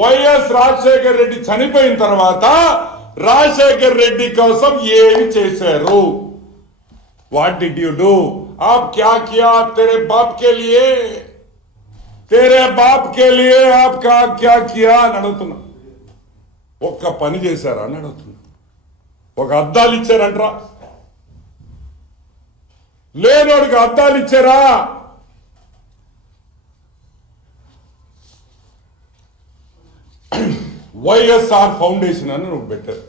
YS Rajasekhar Reddy చనిపోయిన తర్వాత రాజశేఖర్ రెడ్డి కోసం ఏమి చేశారు? What did you do? आप क्या किया तेरे बाप के लिए? तेरे बाप के लिए आप क्या किया అని అడుగుతున్నా. ఒక్క పని చేశారా అని అడుగుతున్నా. ఒక అద్దాలు ఇచ్చారంట్రా? లేనోడికి అద్దాలు ఇచ్చారా? వైఎస్ఆర్ ఫౌండేషన్ అని నువ్వు పెట్టారు.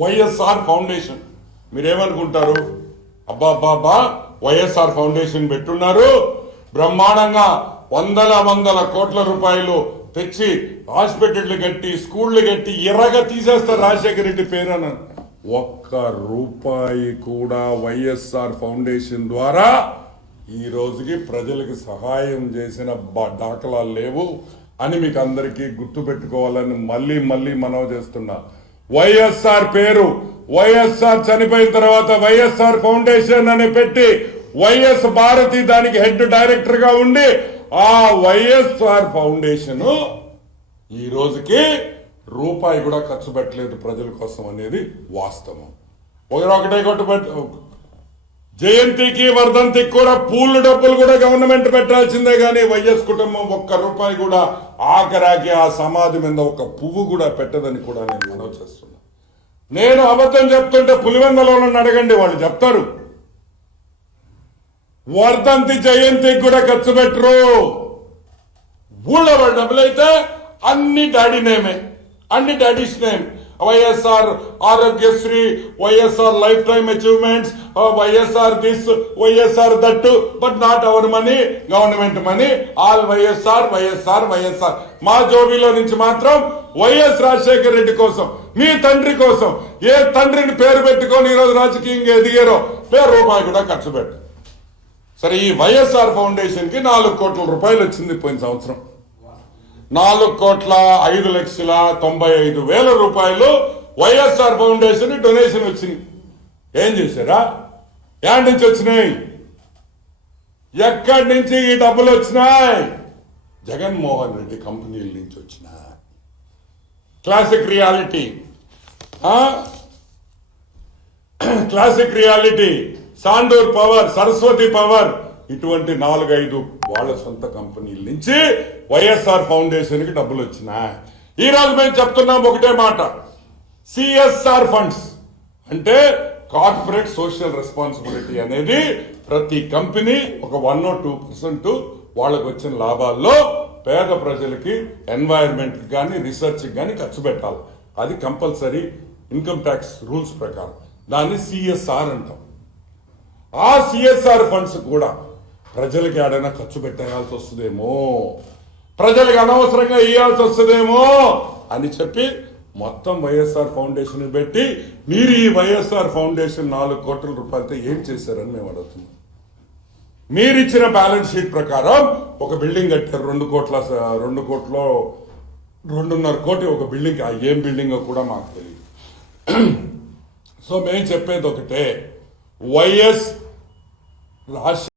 వైఎస్ఆర్ ఫౌండేషన్ మీరేమనుకుంటారు? అబ్బాబ్బాబ్బా వైఎస్ఆర్ ఫౌండేషన్ పెట్టున్నారు, బ్రహ్మాండంగా వందల కోట్ల రూపాయలు తెచ్చి హాస్పిటళ్లు కట్టి స్కూళ్లు కట్టి ఎర్రగా తీసేస్తారు రాజశేఖర రెడ్డి పేరు. ఒక్క రూపాయి కూడా వైఎస్ఆర్ ఫౌండేషన్ ద్వారా ఈ రోజుకి ప్రజలకు సహాయం చేసిన దాఖలాలు లేవు అని మీకు అందరికీ గుర్తు పెట్టుకోవాలని మళ్ళీ మనవి చేస్తున్నా. వైఎస్ఆర్ పేరు, వైఎస్ఆర్ చనిపోయిన తర్వాత వైఎస్ఆర్ ఫౌండేషన్ అని పెట్టి వైఎస్ భారతి దానికి హెడ్ డైరెక్టర్ గా ఉండి ఆ వైఎస్ఆర్ ఫౌండేషన్ ఈ రోజుకి రూపాయి కూడా ఖర్చు పెట్టలేదు ప్రజల కోసం అనేది వాస్తవం. ఒకటే జయంతికి వర్ధంతికి కూడా పూలు డబ్బులు కూడా గవర్నమెంట్ పెట్టాల్సిందే గానీ వైఎస్ కుటుంబం ఒక్క రూపాయి కూడా ఆఖరాకి ఆ సమాధి మీద ఒక పువ్వు కూడా పెట్టదని కూడా నేను మనవి చేస్తున్నా. నేను అబద్ధం చెప్తుంటే పులివెందలో అడగండి, వాళ్ళు చెప్తారు. వర్ధంతి జయంతికి కూడా ఖర్చు పెట్టరు. ఊళ్ళో వాళ్ళ డబ్బులైతే అన్ని డాడీ నేమే, అన్ని daddy's name. YSR Aarogyasri, YSR lifetime achievements, YSR this, YSR that, but not our money, government money, all YSR YSR YSR. మా జోబీలో నుంచి మాత్రం వైఎస్ రాజశేఖర రెడ్డి కోసం, మీ తండ్రి కోసం, ఏ తండ్రిని పేరు పెట్టుకొని ఈరోజు రాజకీయంగా ఎదిగారో పేరు రూపాయి కూడా ఖర్చు పెట్టు. సరే, ఈ వైఎస్ఆర్ ఫౌండేషన్ కి 4 కోట్ల రూపాయలు వచ్చింది పోయిన సంవత్సరం. 4,05,95,000 రూపాయలు వైఎస్ఆర్ ఫౌండేషన్ డొనేషన్ వచ్చింది. ఏం చేశారా? ఎక్కడి నుంచి వచ్చినాయి? ఎక్కడి నుంచి ఈ డబ్బులు వచ్చినాయి? జగన్మోహన్ రెడ్డి కంపెనీల నుంచి వచ్చినాయి. Classic reality, classic reality, Sandur power, Saraswati power, ఇటువంటి 4-5 వాళ్ళ సొంత కంపెనీల నుంచి వైఎస్ఆర్ ఫౌండేషన్ కి డబ్బులు వచ్చినాయి. ఈ రోజు మేము చెప్తున్నాం ఒకటే మాట, సిఎస్ఆర్ ఫండ్స్ అంటే కార్పొరేట్ సోషల్ రెస్పాన్సిబిలిటీ అనేది ప్రతి కంపెనీ ఒక 1 or 2% వాళ్ళకు వచ్చిన లాభాల్లో పేద ప్రజలకి, ఎన్వైరన్మెంట్ కానీ రీసెర్చ్ కానీ ఖర్చు పెట్టాలి. అది కంపల్సరీ ఇన్కమ్ ట్యాక్స్ రూల్స్ ప్రకారం. దాన్ని సిఎస్ఆర్ అంటాం. ఆ సిఎస్ఆర్ ఫండ్స్ కూడా ప్రజలకి ఏడైనా ఖర్చు పెట్టాల్సి వస్తుందేమో, ప్రజలకు అనవసరంగా ఇవ్వాల్సి వస్తుందేమో అని చెప్పి మొత్తం వైఎస్ఆర్ ఫౌండేషన్ పెట్టి మీరు ఈ వైఎస్ఆర్ ఫౌండేషన్ 4 కోట్ల రూపాయలతో ఏం చేశారని మేము అడుగుతున్నాం. మీరు ఇచ్చిన బ్యాలెన్స్ షీట్ ప్రకారం ఒక బిల్డింగ్ కట్టారు 2 కోట్ల 2.5 కోటి ఒక బిల్డింగ్. ఏం బిల్డింగ్ కూడా మాకు తెలియదు. సో మేము చెప్పేది ఒకటే, వైఎస్ రాజశేఖర్